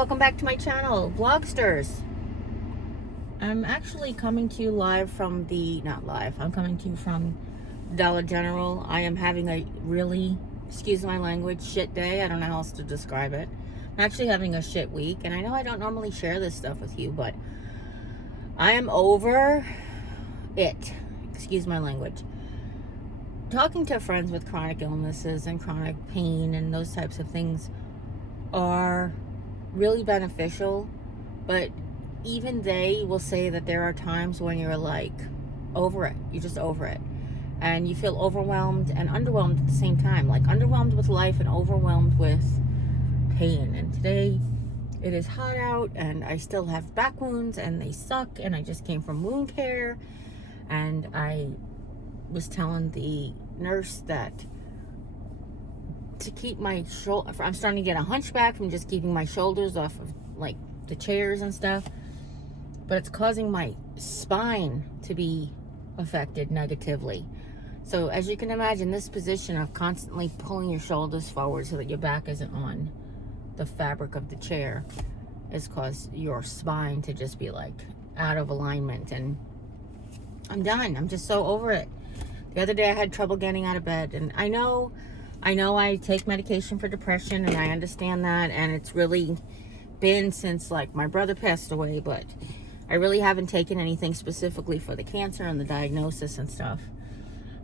welcome back to my channel, Vlogsters. I'm actually coming to you live from I'm coming to you from Dollar General. I am having a really, excuse my language, shit day. I don't know how else to describe it. I'm actually having a shit week, and I know I don't normally share this stuff with you, but I am over it. Excuse my language. Talking to friends with chronic illnesses and chronic pain and those types of things are really beneficial, but even they will say that there are times when you're like over it. You're just over it, and you feel overwhelmed and underwhelmed at the same time, like underwhelmed with life and overwhelmed with pain. And today it is hot out and I still have back wounds and they suck, and I just came from wound care, and I was telling the nurse that to keep my shoulder, I'm starting to get a hunchback from just keeping my shoulders off of like the chairs and stuff, but it's causing my spine to be affected negatively. So as you can imagine, this position of constantly pulling your shoulders forward so that your back isn't on the fabric of the chair has caused your spine to just be like out of alignment, and I'm done. I'm just so over it. The other day I had trouble getting out of bed, and I know I take medication for depression, and I understand that, and it's really been since like my brother passed away, but I really haven't taken anything specifically for the cancer and the diagnosis and stuff.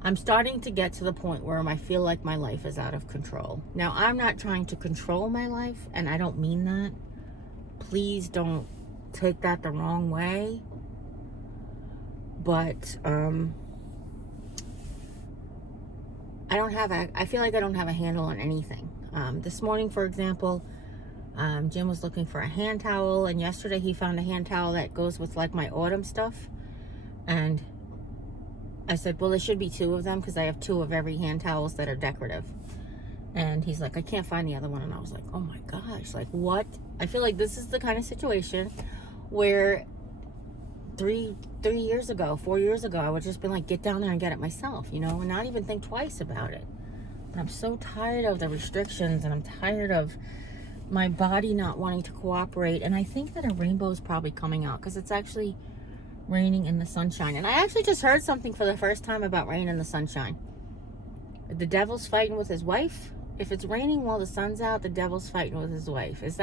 I'm starting to get to the point where I feel like my life is out of control. Now, I'm not trying to control my life, and I don't mean that. Please don't take that the wrong way. But I feel like I don't have a handle on anything. This morning, for example, Jim was looking for a hand towel, and yesterday he found a hand towel that goes with like my autumn stuff, and I said, well, there should be two of them because I have two of every hand towels that are decorative. And he's like, I can't find the other one. And I was like, oh my gosh, like what? I feel like this is the kind of situation where 4 years ago, I would just been like, get down there and get it myself, you know, and not even think twice about it. But I'm so tired of the restrictions, and I'm tired of my body not wanting to cooperate. And I think that a rainbow is probably coming out because it's actually raining in the sunshine. And I actually just heard something for the first time about rain in the sunshine. The devil's fighting with his wife. If it's raining while the sun's out, the devil's fighting with his wife. It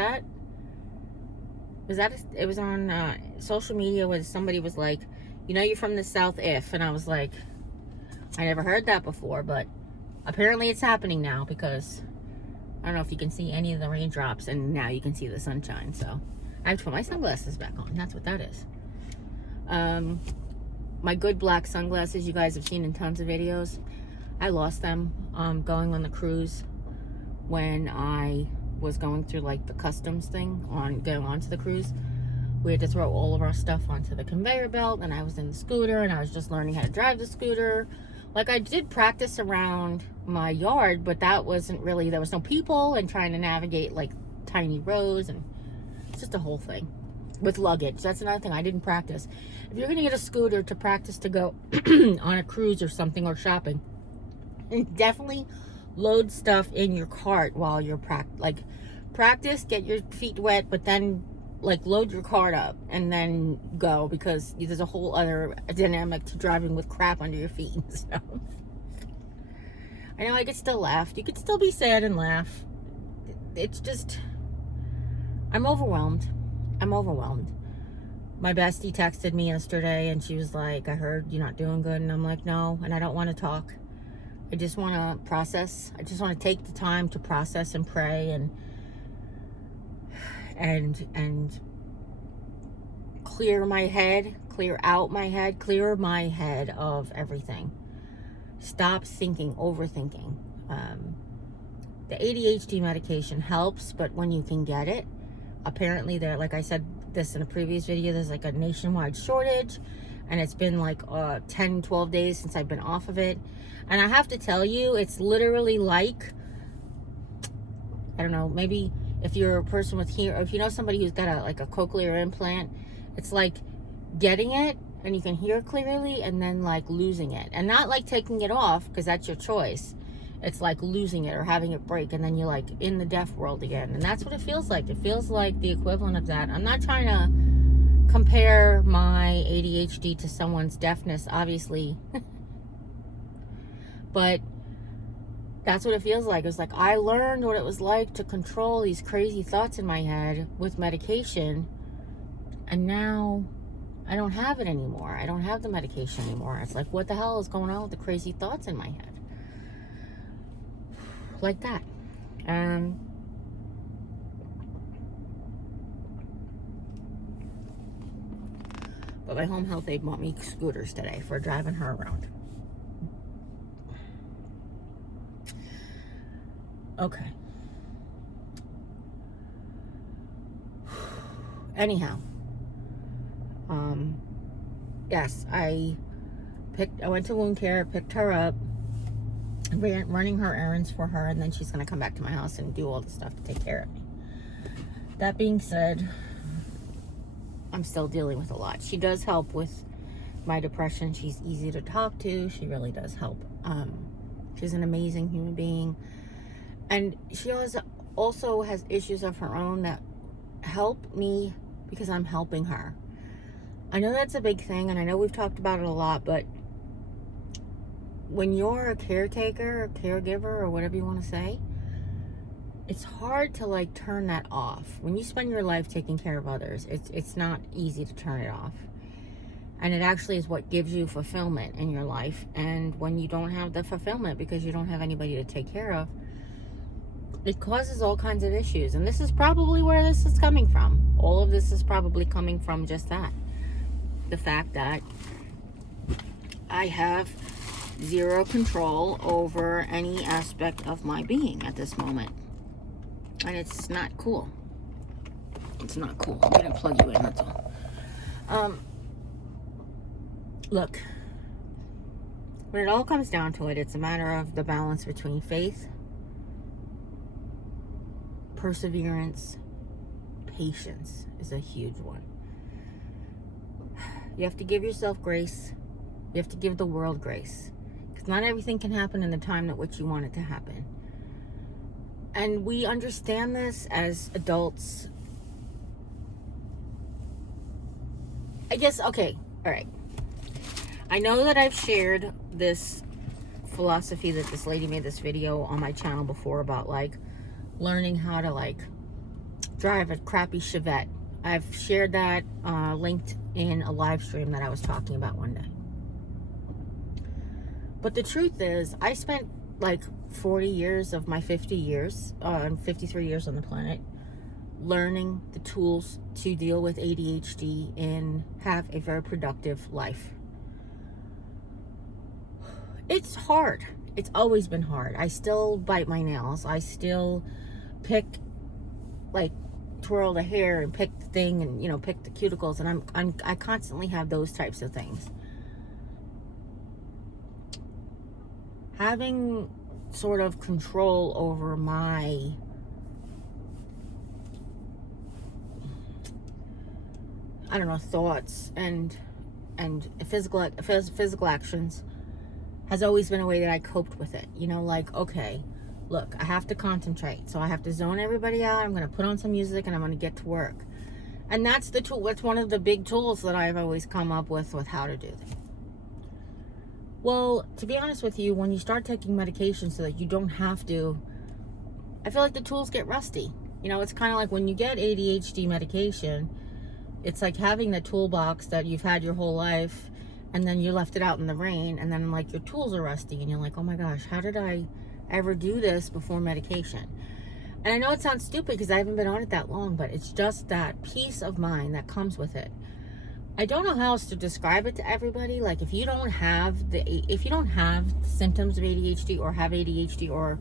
was on social media where somebody was like, you know, you're from the South if, and I was like, I never heard that before, but apparently it's happening now because I don't know if you can see any of the raindrops, and now you can see the sunshine. So I have to put my sunglasses back on. That's what that is. My good black sunglasses you guys have seen in tons of videos. I lost them going on the cruise when I was going through like the customs thing on going onto the cruise. We had to throw all of our stuff onto the conveyor belt, and I was in the scooter, and I was just learning how to drive the scooter. Like, I did practice around my yard, but that wasn't really, there was no people, and trying to navigate like tiny roads, and it's just a whole thing with luggage. That's another thing I didn't practice. If you're gonna get a scooter to practice to go on a cruise or something, or shopping, definitely load stuff in your cart while you're practice, get your feet wet, but then like load your cart up and then go, because there's a whole other dynamic to driving with crap under your feet and stuff. I know I could still laugh. You could still be sad and laugh. It's just, I'm overwhelmed. My bestie texted me yesterday, and she was like, I heard you're not doing good. And I'm like, no, and I don't want to talk. I just want to process. I just want to take the time to process and pray and clear my head of everything. Stop thinking, overthinking. The ADHD medication helps, but when you can get it, apparently there, like I said this in a previous video, there's like a nationwide shortage, and it's been like 10-12 days since I've been off of it. And I have to tell you, it's literally like, I don't know, maybe if you're a person with or if you know somebody who's got a cochlear implant, it's like getting it and you can hear clearly, and then like losing it, and not like taking it off, because that's your choice. It's like losing it or having it break, and then you're like in the deaf world again. And that's what it feels like. It feels like the equivalent of that. I'm not trying to compare my ADHD to someone's deafness, obviously. But that's what it feels like. It's like I learned what it was like to control these crazy thoughts in my head with medication, and now I don't have it anymore. I don't have the medication anymore. It's like, what the hell is going on with the crazy thoughts in my head? Like that. But my home health aide bought me scooters today for driving her around. Okay. Anyhow, yes, I went to wound care, picked her up, running her errands for her, and then she's going to come back to my house and do all the stuff to take care of me. That being said, I'm still dealing with a lot. She does help with my depression. She's easy to talk to. She really does help. She's an amazing human being. And she also has issues of her own that help me because I'm helping her. I know that's a big thing, and I know we've talked about it a lot, but when you're a caretaker or caregiver or whatever you want to say, it's hard to like turn that off. When you spend your life taking care of others, it's not easy to turn it off. And it actually is what gives you fulfillment in your life. And when you don't have the fulfillment because you don't have anybody to take care of, it causes all kinds of issues. And this is probably where this is coming from. All of this is probably coming from just that. The fact that I have zero control over any aspect of my being at this moment. And it's not cool. It's not cool. I'm going to plug you in, that's all. Look, when it all comes down to it, it's a matter of the balance between faith, perseverance, patience is a huge one. You have to give yourself grace. You have to give the world grace. Because not everything can happen in the time at which you want it to happen. And we understand this as adults. I guess, okay, all right. I know that I've shared this philosophy that this lady made this video on my channel before about like learning how to like drive a crappy Chevette. I've shared that linked in a live stream that I was talking about one day. But the truth is, I spent like 40 years of my 50 years, 53 years on the planet, learning the tools to deal with ADHD and have a very productive life. It's hard. It's always been hard. I still bite my nails. I still pick, like, twirl the hair and pick the thing and, you know, pick the cuticles. And I constantly have those types of things. Having sort of control over my thoughts and physical actions has always been a way that I coped with it. You know, like, okay, look, I have to concentrate, so I have to zone everybody out. I'm going to put on some music and I'm going to get to work. And that's the tool. That's one of the big tools that I've always come up with how to do that. Well, to be honest with you, when you start taking medication so that you don't have to, I feel like the tools get rusty. You know, it's kind of like when you get ADHD medication, it's like having the toolbox that you've had your whole life, and then you left it out in the rain, and then like your tools are rusty, and you're like, oh my gosh, how did I ever do this before medication? And I know it sounds stupid because I haven't been on it that long, but it's just that peace of mind that comes with it. I don't know how else to describe it to everybody. Like, if you don't have symptoms of ADHD or have ADHD or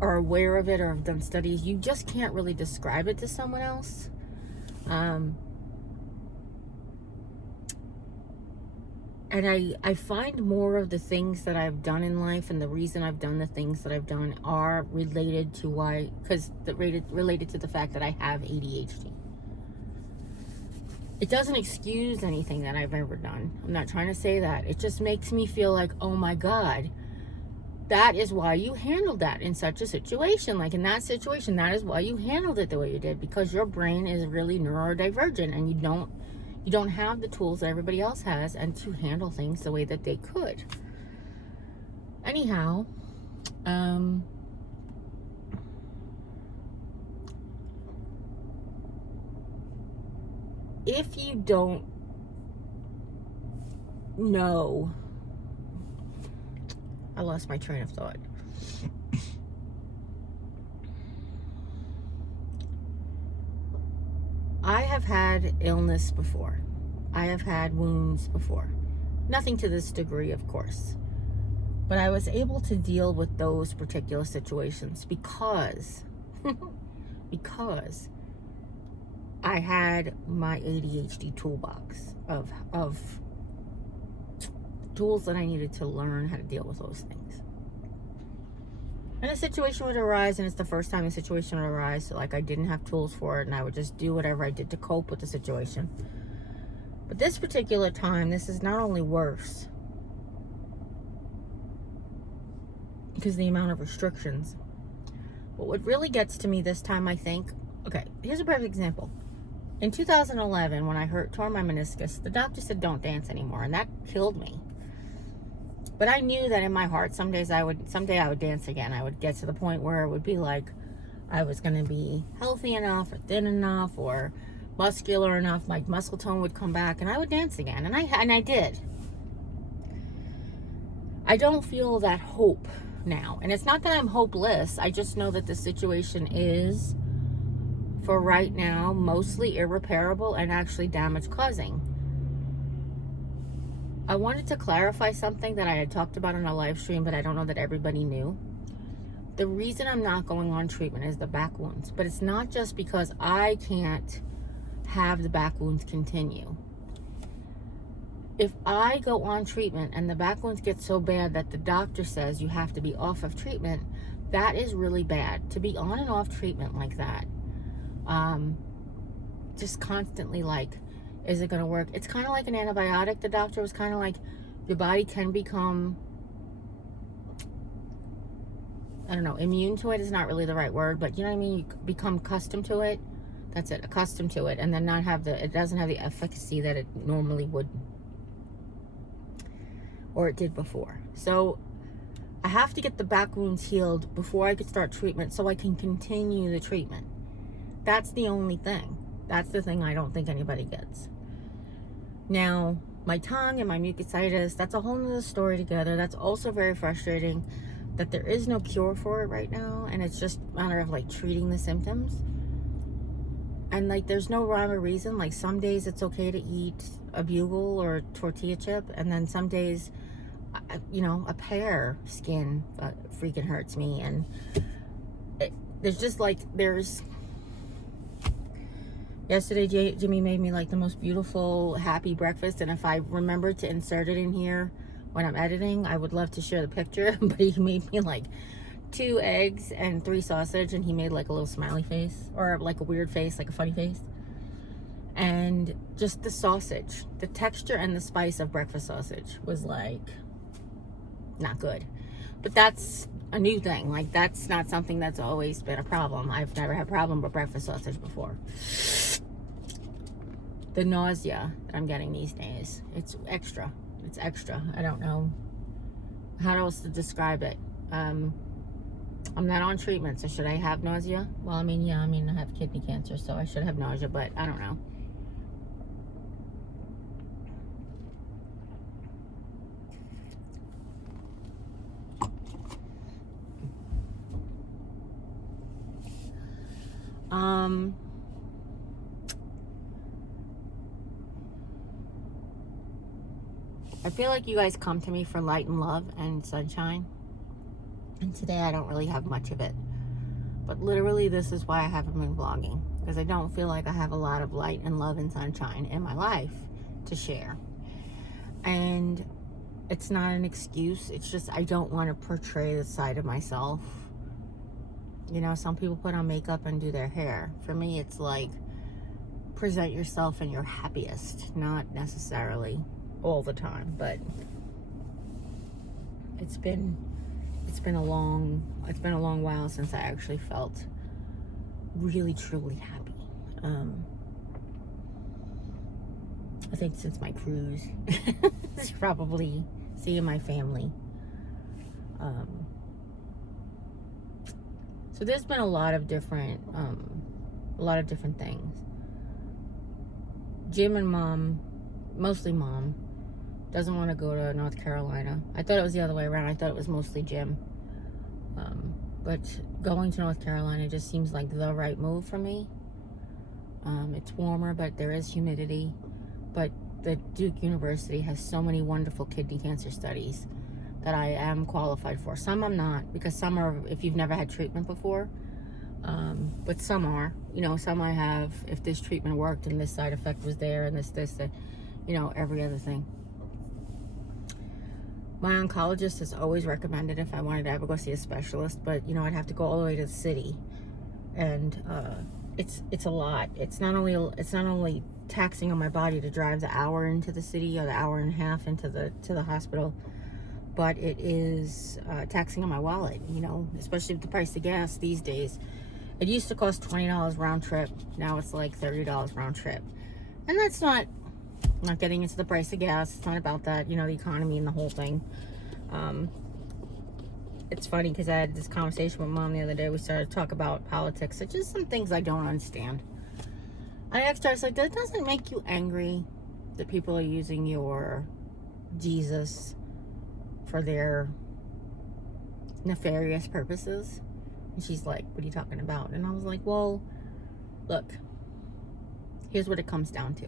are aware of it or have done studies, you just can't really describe it to someone else. And I find more of the things that I've done in life and the reason I've done the things that I've done are related to related to the fact that I have ADHD. It doesn't excuse anything that I've ever done. I'm not trying to say that. It just makes me feel like, oh my God, that is why you handled that in such a situation. Like in that situation, that is why you handled it the way you did, because your brain is really neurodivergent and you don't have the tools that everybody else has and to handle things the way that they could. Anyhow, if you don't know, I lost my train of thought. I have had illness before. I have had wounds before. Nothing to this degree, of course. But I was able to deal with those particular situations because I had my ADHD toolbox of tools that I needed to learn how to deal with those things. And a situation would arise, and it's the first time the situation would arise, so like I didn't have tools for it, and I would just do whatever I did to cope with the situation. But this particular time, this is not only worse because the amount of restrictions, but what really gets to me this time, I think, okay, here's a perfect example. In 2011, when I tore my meniscus, the doctor said don't dance anymore, and that killed me. But I knew that in my heart, someday I would dance again. I would get to the point where it would be like I was going to be healthy enough or thin enough or muscular enough. My muscle tone would come back and I would dance again. And I did. I don't feel that hope now. And it's not that I'm hopeless. I just know that the situation is, for right now, mostly irreparable and actually damage causing. I wanted to clarify something that I had talked about on a live stream, but I don't know that everybody knew. The reason I'm not going on treatment is the back wounds, but it's not just because I can't have the back wounds continue. If I go on treatment and the back wounds get so bad that the doctor says you have to be off of treatment, that is really bad. To be on and off treatment like that, just constantly like, is it going to work? It's kind of like an antibiotic. The doctor was kind of like, your body can become, I don't know, immune to it is not really the right word, but you know what I mean? You become accustomed to it. That's it, accustomed to it, and then it doesn't have the efficacy that it normally would, or it did before. So I have to get the back wounds healed before I could start treatment so I can continue the treatment. That's the only thing. That's the thing I don't think anybody gets. Now, my tongue and my mucositis, that's a whole nother story together. That's also very frustrating that there is no cure for it right now, and it's just a matter of like treating the symptoms. And like there's no rhyme or reason. Like some days it's okay to eat a bugle or a tortilla chip, and then some days, you know, a pear skin freaking hurts me. And yesterday, Jimmy made me like the most beautiful, happy breakfast. And if I remember to insert it in here when I'm editing, I would love to share the picture. But he made me like 2 eggs and 3 sausage. And he made like a little smiley face, or like a weird face, like a funny face. And just the sausage, the texture and the spice of breakfast sausage was like not good. But that's a new thing. Like that's not something that's always been a problem. I've never had a problem with breakfast sausage before. The nausea that I'm getting these days, it's extra. It's extra. I don't know how else to describe it. I'm not on treatment, so should I have nausea? Well, I mean, yeah, I have kidney cancer, so I should have nausea, but I don't know. I feel like you guys come to me for light and love and sunshine. And today I don't really have much of it. But literally this is why I haven't been vlogging. Because I don't feel like I have a lot of light and love and sunshine in my life to share. And it's not an excuse. It's just I don't want to portray the side of myself. You know, some people put on makeup and do their hair. For me, it's like present yourself in your happiest. Not necessarily all the time, but it's been it's been a long while since I actually felt really truly happy. I think since my cruise, it's probably seeing my family. So there's been a lot of different things. Jim and Mom, mostly Mom, doesn't want to go to North Carolina. I thought it was the other way around. I thought it was mostly Jim. But going to North Carolina just seems like the right move for me. It's warmer, but there is humidity. But the Duke University has so many wonderful kidney cancer studies that I am qualified for. Some I'm not, because some are if you've never had treatment before. But some are. Some I have if this treatment worked and this side effect was there and this, every other thing. My oncologist has always recommended if I wanted to ever go see a specialist, but I'd have to go all the way to the city, and it's a lot. It's not only taxing on my body to drive the hour into the city or the hour and a half into the hospital, but it is taxing on my wallet. Especially with the price of gas these days. It used to cost $20 round trip. Now it's like $30 round trip, and that's not getting into the price of gas. It's not about that, the economy and the whole thing. It's funny because I had this conversation with Mom the other day. We started to talk about politics. It's just some things I don't understand. I asked her, I was like, that doesn't make you angry that people are using your Jesus for their nefarious purposes? And she's like, what are you talking about? And I was like, well, look, here's what it comes down to.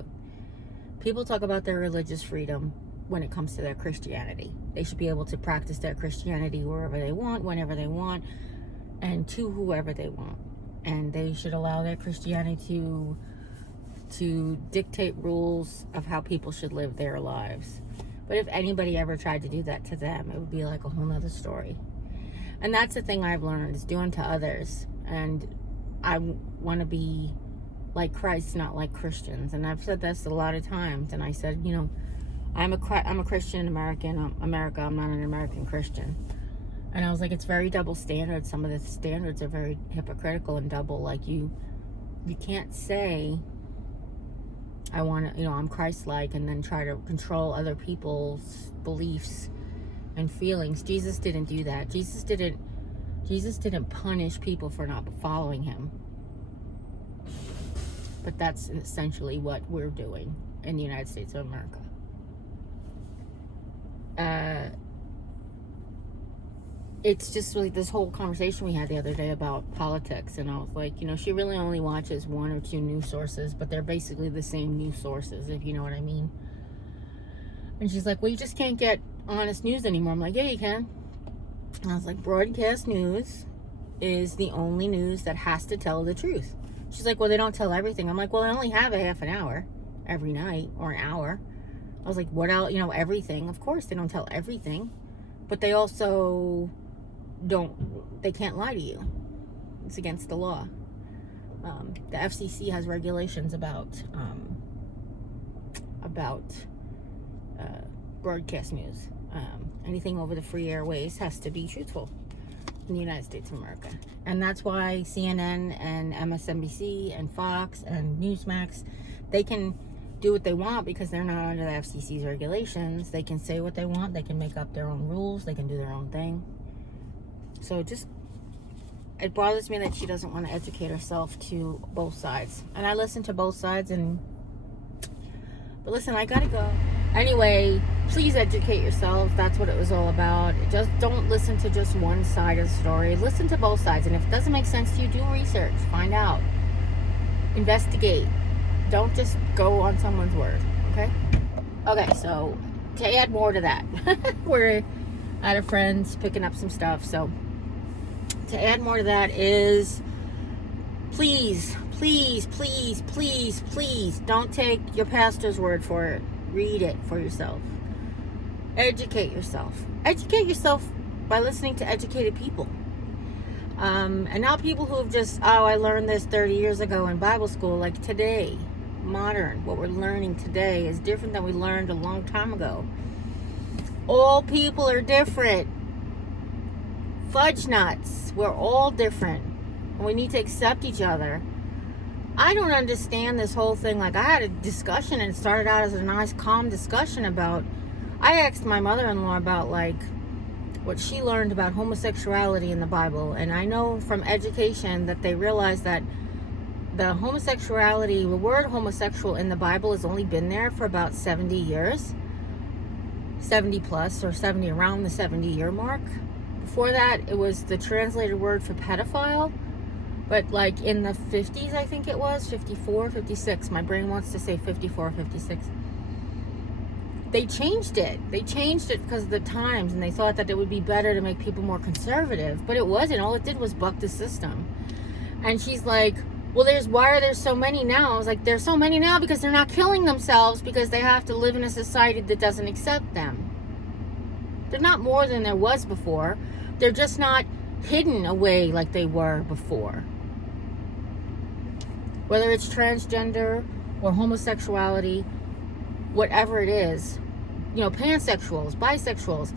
People talk about their religious freedom when it comes to their Christianity. They should be able to practice their Christianity wherever they want, whenever they want, and to whoever they want. And they should allow their Christianity to dictate rules of how people should live their lives. But if anybody ever tried to do that to them, it would be like a whole nother story. And that's the thing I've learned, is doing to others. And I want to be like Christ, not like Christians. And I've said this a lot of times. And I said, I'm a Christian in America. I'm not an American Christian. And I was like, it's very double standard. Some of the standards are very hypocritical and double. Like you can't say, I want to, I'm Christ-like, and then try to control other people's beliefs and feelings. Jesus didn't do that. Jesus didn't punish people for not following him. But that's essentially what we're doing in the United States of America. It's just like this whole conversation we had the other day about politics, and I was like, she really only watches one or two news sources, but they're basically the same news sources, if you know what I mean. And she's like, well, you just can't get honest news anymore. I'm like, yeah, you can. And I was like, broadcast news is the only news that has to tell the truth. She's like, well, they don't tell everything. I'm like, well, I only have a half an hour every night, or an hour. I was like, what else? Everything. Of course, they don't tell everything, but they also they can't lie to you. It's against the law. The FCC has regulations about broadcast news. Anything over the free airways has to be truthful in the United States of America. And that's why CNN and MSNBC and Fox and Newsmax, they can do what they want because they're not under the FCC's regulations. They can say what they want. They can make up their own rules. They can do their own thing. So it bothers me that she doesn't want to educate herself to both sides. And I listen to both sides, but listen, I gotta go. Anyway, please educate yourself. That's what it was all about. Just don't listen to just one side of the story. Listen to both sides. And if it doesn't make sense to you, do research. Find out. Investigate. Don't just go on someone's word. Okay? Okay, so to add more to that, we're at a friend's picking up some stuff. So to add more to that is, please don't take your pastor's word for it. Read it for yourself. Educate yourself. Educate yourself by listening to educated people. And not people who have just, I learned this 30 years ago in Bible school. Like today, modern, what we're learning today is different than we learned a long time ago. All people are different. Fudge nuts. We're all different. We need to accept each other. I don't understand this whole thing. Like, I had a discussion, and it started out as a nice, calm discussion about, I asked my mother-in-law about, like, what she learned about homosexuality in the Bible. And I know from education that they realized that the word homosexual in the Bible has only been there for about 70 years. 70 plus, or 70, around the 70-year mark. Before that, it was the translated word for pedophile. But like in the 50s, I think it was, 54, 56. My brain wants to say 54, 56. They changed it. They changed it because of the times, and they thought that it would be better to make people more conservative. But it wasn't. All it did was buck the system. And she's like, well, why are there so many now? I was like, there's so many now because they're not killing themselves because they have to live in a society that doesn't accept them. They're not more than there was before. They're just not hidden away like they were before. Whether it's transgender or homosexuality, whatever it is, pansexuals, bisexuals,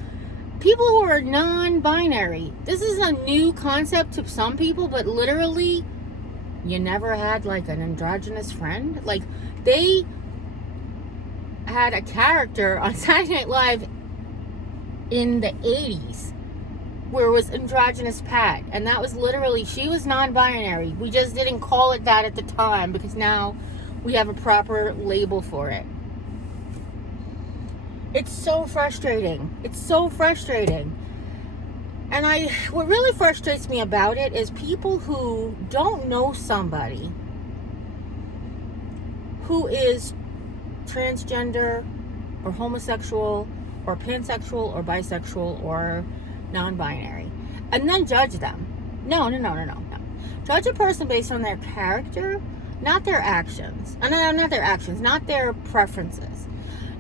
people who are non-binary. This is a new concept to some people, but literally, you never had like an androgynous friend? Like, they had a character on Saturday Night Live in the 80s where it was androgynous Pat, and that was literally, she was non-binary. We just didn't call it that at the time because now we have a proper label for it. It's so frustrating. It's so frustrating. And what really frustrates me about it is people who don't know somebody who is transgender or homosexual or pansexual or bisexual or non-binary, and then judge them. No. Judge a person based on their character, not their actions. Not their actions, not their preferences,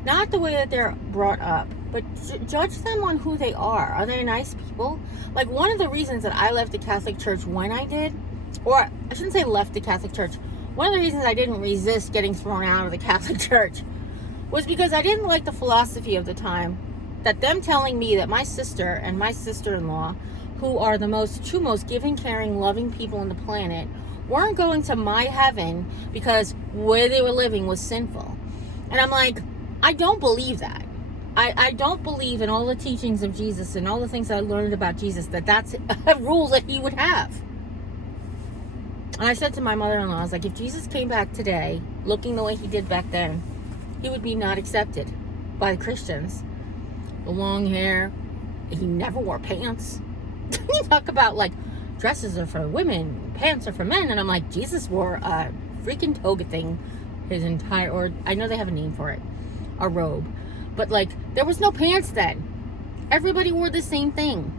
not the way that they're brought up, but judge them on who they are. Are they nice people? Like, one of the reasons that I left the Catholic Church when I did, or I shouldn't say left the Catholic Church, one of the reasons I didn't resist getting thrown out of the Catholic Church was because I didn't like the philosophy of the time, that them telling me that my sister and my sister-in-law, who are the two most giving, caring, loving people on the planet, weren't going to my heaven because where they were living was sinful. And I'm like, I don't believe that. I don't believe in all the teachings of Jesus and all the things I learned about Jesus, that's a rule that he would have. And I said to my mother-in-law, I was like, if Jesus came back today looking the way he did back then, he would be not accepted by Christians. The long hair, he never wore pants. You talk about like dresses are for women, pants are for men, and I'm like, Jesus wore a freaking toga thing his entire, or I know they have a name for it, a robe, but like there was no pants then. Everybody wore the same thing.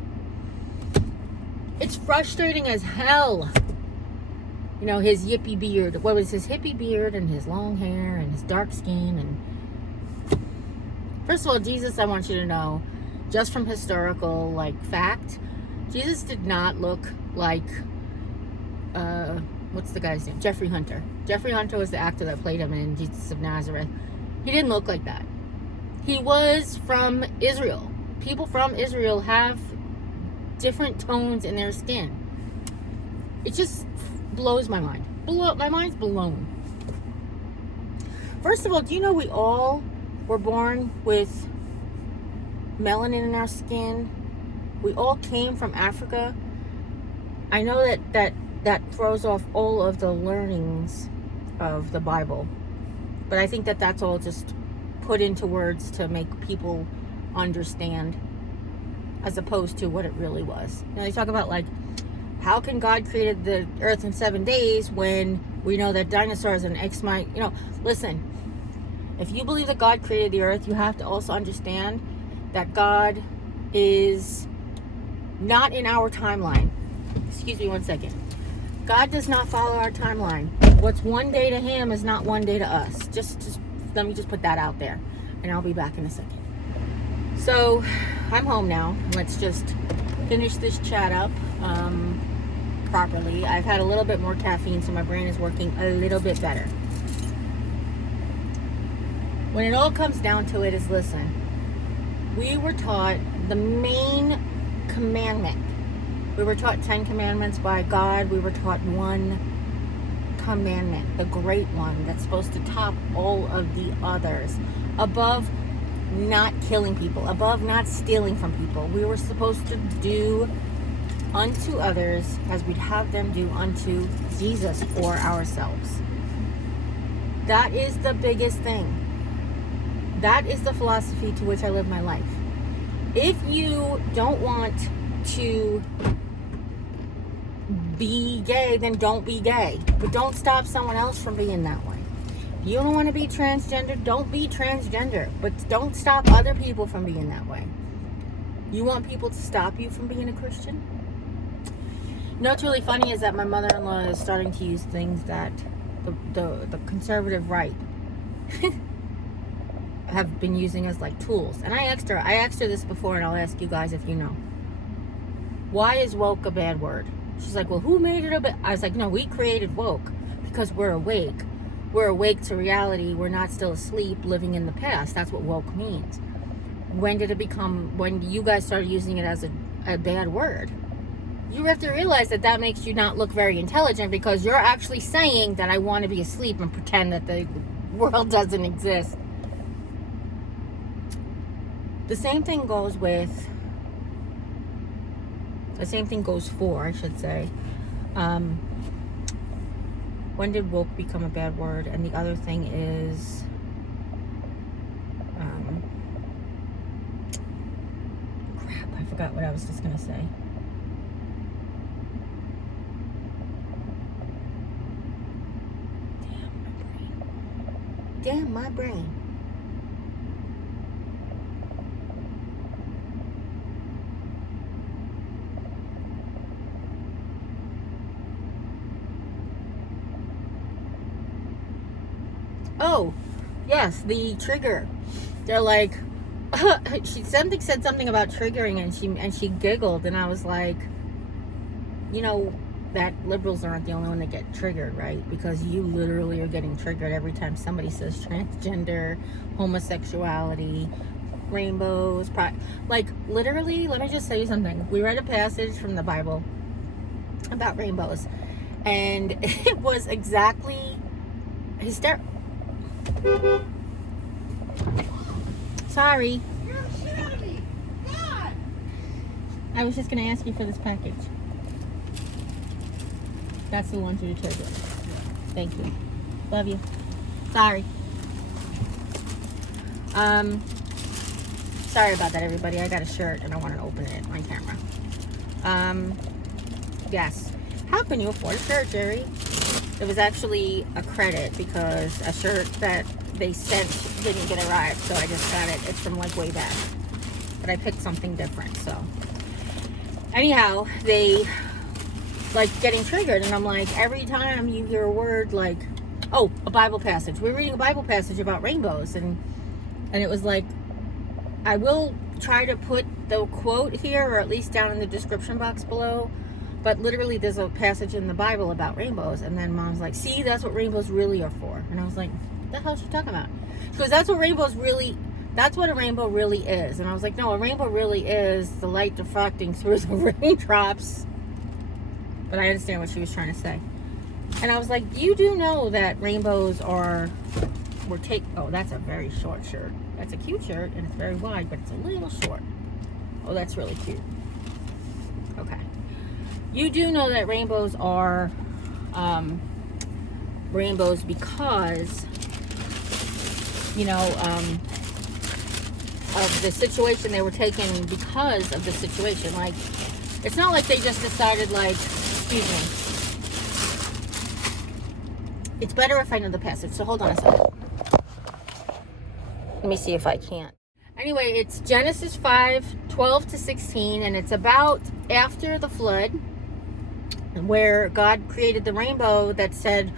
It's frustrating as hell. His yippy beard. What was his hippie beard and his long hair and his dark skin? And first of all, Jesus, I want you to know, just from historical fact, Jesus did not look like what's the guy's name? Jeffrey Hunter. Jeffrey Hunter was the actor that played him in Jesus of Nazareth. He didn't look like that. He was from Israel. People from Israel have different tones in their skin. It just blows my mind. My mind's blown. First of all, do you know we all were born with melanin in our skin? We all came from Africa. I know that throws off all of the learnings of the Bible, but I think that that's all just put into words to make people understand, as opposed to what it really was. They talk about how can God created the earth in 7 days when we know that dinosaurs and listen, if you believe that God created the earth, you have to also understand that God is not in our timeline. Excuse me one second. God does not follow our timeline. What's one day to him is not one day to us. Just let me just put that out there, and I'll be back in a second. So I'm home now. Let's just finish this chat up properly. I've had a little bit more caffeine, so my brain is working a little bit better. When it all comes down to it is, listen, we were taught the main commandment We were taught 10 commandments by God. We were taught one commandment, the great one that's supposed to top all of the others, above not killing people, above not stealing from people. We were supposed to do unto others as we'd have them do unto Jesus or ourselves. That is the biggest thing. That is the philosophy to which I live my life. If you don't want to be gay, then don't be gay. But don't stop someone else from being that way. If you don't want to be transgender, don't be transgender. But don't stop other people from being that way. You want people to stop you from being a Christian? You know what's really funny is that my mother-in-law is starting to use things that the conservative right have been using as like tools. And I asked her this before, and I'll ask you guys if you know. Why is woke a bad word? She's like, well, who made it a bit? I was like, no, we created woke because we're awake. We're awake to reality. We're not still asleep living in the past. That's what woke means. When did it become, when you guys started using it as a bad word? You have to realize that makes you not look very intelligent, because you're actually saying that I want to be asleep and pretend that the world doesn't exist. The same thing goes for, I should say. When did woke become a bad word? And the other thing is, crap, I forgot what I was just going to say. Damn my brain. Oh, yes, the trigger. They're like, she said something about triggering, and she giggled, and I was like, you know, that liberals aren't the only one that get triggered, right? Because you literally are getting triggered every time somebody says transgender, homosexuality, rainbows, like literally. Let me just tell you something. We read a passage from the Bible about rainbows, and it was exactly hysterical. Sorry. I was just going to ask you for this package. That's the laundry detergent. Thank you. Love you. Sorry. Sorry about that, everybody. I got a shirt and I wanted to open it on camera. Yes. How can you afford a shirt, Jerry? It was actually a credit because a shirt that they sent didn't get arrived, so I just got it. It's from like way back. But I picked something different, so. Anyhow, they like getting triggered, and I'm like, every time you hear a word like, oh, a Bible passage. We're reading a Bible passage about rainbows, and it was like, I will try to put the quote here, or at least down in the description box below, but literally there's a passage in the Bible about rainbows, and then Mom's like, see, that's what rainbows really are for. And I was like, what the hell is she talking about? Because that's what a rainbow really is. And I was like, no, a rainbow really is the light diffracting through the raindrops. But I understand what she was trying to say. And I was like, you do know that rainbows oh, that's a very short shirt. That's a cute shirt, and it's very wide, but it's a little short. Oh, that's really cute. Okay. You do know that rainbows are rainbows because, you know, of the situation they were taken because of the situation. Like, it's not like they just decided, like, excuse me. It's better if I know the passage, so hold on a second. Let me see if I can't. Anyway, it's Genesis 5:12-16, and it's about after the flood, where God created the rainbow that said,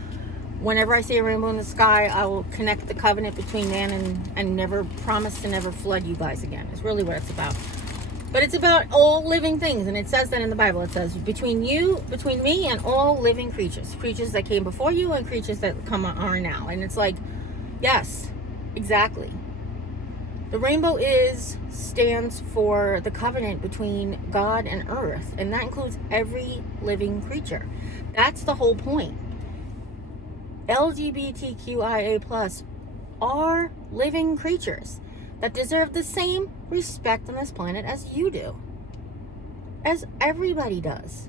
whenever I see a rainbow in the sky, I will connect the covenant between man and never promise to never flood you guys again. It's really what it's about. But it's about all living things, and it says that in the Bible. It says, between me and all living creatures. Creatures that came before you and creatures that are now. And it's like, yes, exactly. The rainbow stands for the covenant between God and earth, and that includes every living creature. That's the whole point. LGBTQIA plus are living creatures that deserve the same respect on this planet as you do, as everybody does.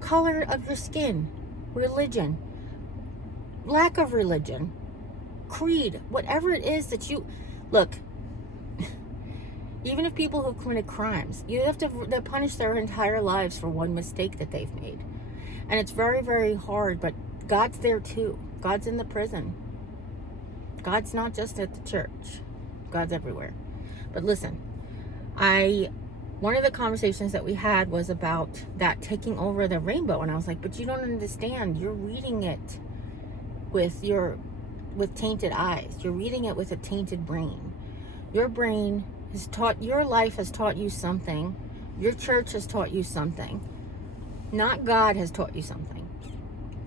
Color of your skin, religion, lack of religion, creed, whatever it is that you look. Even if people who commit crimes, they're punished their entire lives for one mistake that they've made, and it's very, very hard. But God's there too. God's in the prison. God's not just at the church. God's everywhere. But listen, one of the conversations that we had was about that taking over the rainbow, and I was like, but you don't understand. You're reading it with tainted eyes. You're reading it with a tainted brain. Your brain your life has taught you something. Your church has taught you something. Not God has taught you something.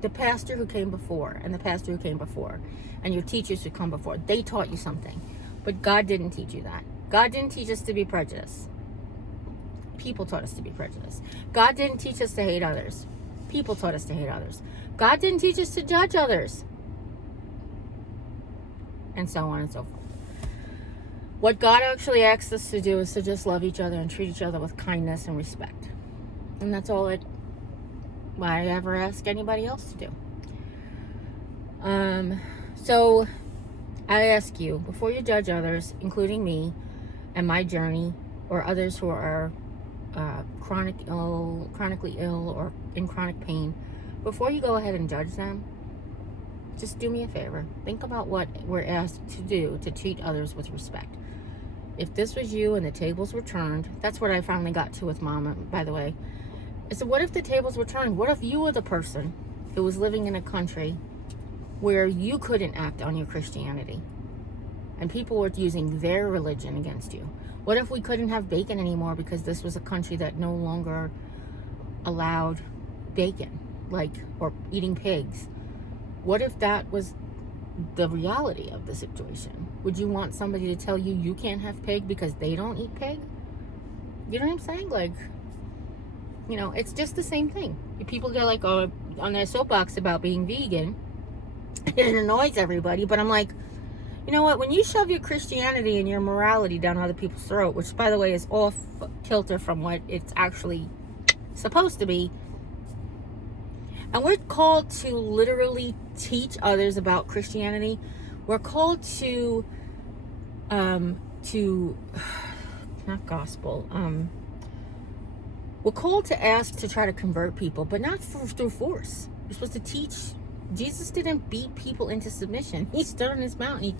The pastor who came before, and the pastor who came before, and your teachers who come before, they taught you something. But God didn't teach you that. God didn't teach us to be prejudiced. People taught us to be prejudiced. God didn't teach us to hate others. People taught us to hate others. God didn't teach us to judge others. And so on and so forth. What God actually asks us to do is to just love each other and treat each other with kindness and respect. And that's all I ever ask anybody else to do. So I ask you, before you judge others, including me and my journey, or others who are chronically ill or in chronic pain, before you go ahead and judge them, just do me a favor. Think about what we're asked to do to treat others with respect. If this was you and the tables were turned, that's what I finally got to with Mama, by the way. I said, what if the tables were turned? What if you were the person who was living in a country where you couldn't act on your Christianity and people were using their religion against you? What if we couldn't have bacon anymore because this was a country that no longer allowed bacon, or eating pigs? What if that was the reality of the situation? Would you want somebody to tell you you can't have pig because they don't eat pig? You know what I'm saying? It's just the same thing. People get on their soapbox about being vegan. It annoys everybody, but I'm like, you know what? When you shove your Christianity and your morality down other people's throat, which, by the way, is off kilter from what it's actually supposed to be, and we're called to literally teach others about Christianity. We're called to not gospel. We're called to ask to try to convert people, but not through force. We're supposed to teach. Jesus didn't beat people into submission. He stood on his mountain. He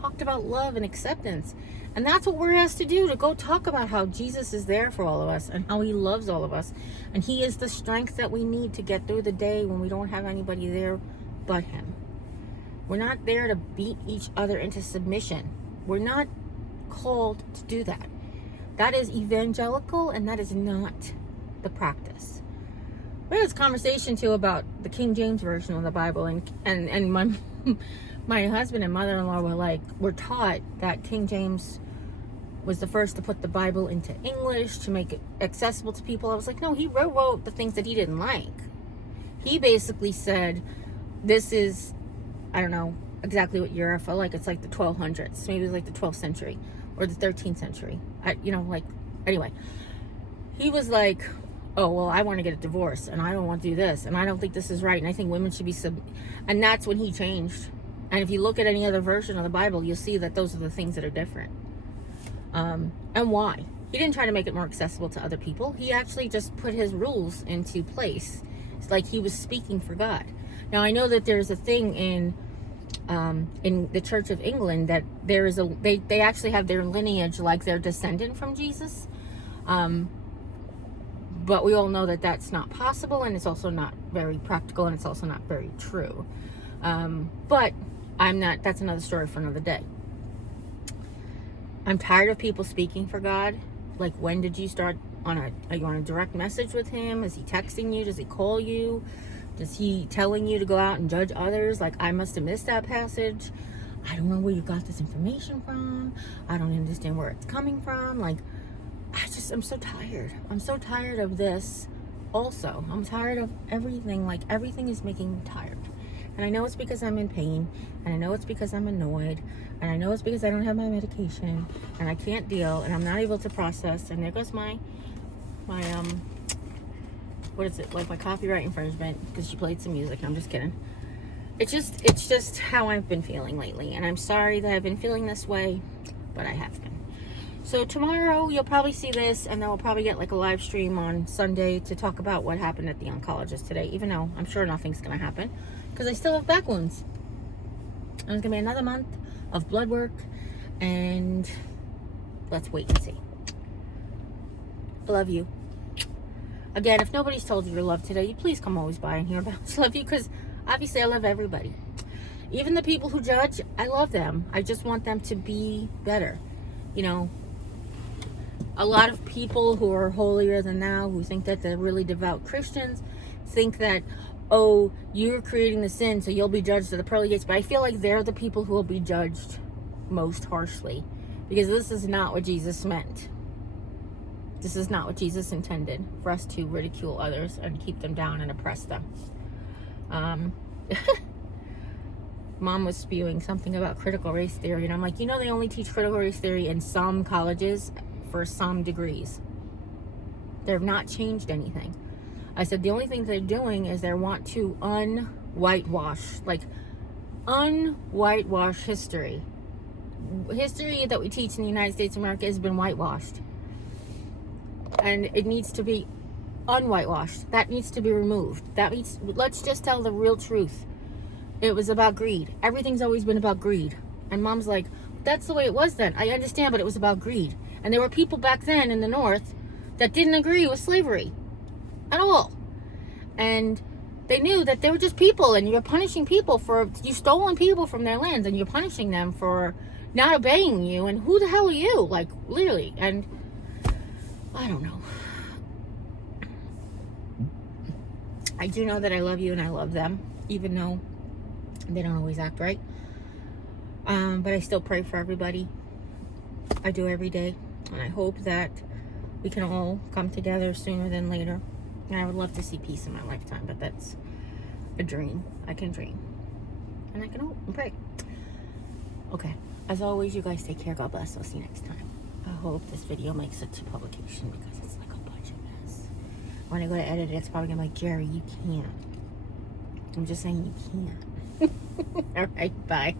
talked about love and acceptance. And that's what we're asked to do, to go talk about how Jesus is there for all of us and how he loves all of us. And he is the strength that we need to get through the day when we don't have anybody there but him. We're not there to beat each other into submission. We're not called to do that. That is evangelical, and that is not the practice. We had this conversation too about the King James version of the Bible, and my my husband and mother-in-law were taught that King James was the first to put the Bible into English to make it accessible to people. I was like, no, he wrote the things that he didn't like. He basically said, this is, I don't know exactly what year. I felt like it's like the 1200s, maybe it was like the 12th century or the 13th century. Anyway, he was like, oh, well, I want to get a divorce, and I don't want to do this, and I don't think this is right, and I think women should be and that's when he changed. And if you look at any other version of the Bible, you'll see that those are the things that are different. And why? He didn't try to make it more accessible to other people. He actually just put his rules into place. It's like he was speaking for God. Now, I know that there's a thing in the Church of England that there is they actually have their lineage like they're descendant from Jesus. But we all know that that's not possible, and it's also not very practical, and it's also not very true. But that's another story for another day. I'm tired of people speaking for God. Like, when did you start are you on a direct message with him? Is he texting you? Does he call you? Is he telling you to go out and judge others? Like, I must have missed that passage. I don't know where you got this information from. I don't understand where it's coming from. Like, I'm so tired. I'm so tired of this also. I'm tired of everything. Like, everything is making me tired. And I know it's because I'm in pain. And I know it's because I'm annoyed. And I know it's because I don't have my medication. And I can't deal. And I'm not able to process. And there goes my what is it? Like my copyright infringement because she played some music. I'm just kidding. It's just how I've been feeling lately. And I'm sorry that I've been feeling this way. But I have been. So tomorrow you'll probably see this, and then we'll probably get like a live stream on Sunday to talk about what happened at the oncologist today, even though I'm sure nothing's going to happen because I still have back wounds. And it's going to be another month of blood work, and let's wait and see. I love you. Again, if nobody's told you you're loved today, please come always by and hear about it. I love you because obviously I love everybody. Even the people who judge, I love them. I just want them to be better. You know, a lot of people who are holier than thou, who think that they're really devout Christians, think that, oh, you're creating the sin, so you'll be judged at the pearly gates. But I feel like they're the people who will be judged most harshly, because this is not what Jesus meant. This is not what Jesus intended, for us to ridicule others and keep them down and oppress them. Mom was spewing something about critical race theory, and I'm like, you know, they only teach critical race theory in some colleges for some degrees. They've not changed anything. I said the only thing they're doing is they want to un-whitewash history. History that we teach in the United States of America has been whitewashed. And it needs to be unwhitewashed. That needs to be removed. Let's just tell the real truth. It was about greed. Everything's always been about greed. And Mom's like, that's the way it was then. I understand, but it was about greed. And there were people back then in the North that didn't agree with slavery at all. And they knew that they were just people, and you're punishing people you've stolen people from their lands, and you're punishing them for not obeying you. And who the hell are you? Like, literally. And I don't know. I do know that I love you and I love them, even though they don't always act right. But I still pray for everybody. I do every day. And I hope that we can all come together sooner than later. And I would love to see peace in my lifetime, but that's a dream. I can dream. And I can hope and pray. Okay. As always, you guys take care. God bless. I'll see you next time. I hope this video makes it to publication because it's like a bunch of mess. When I go to edit it, it's probably going to be like, Jeri, you can't. I'm just saying you can't. All right. Bye.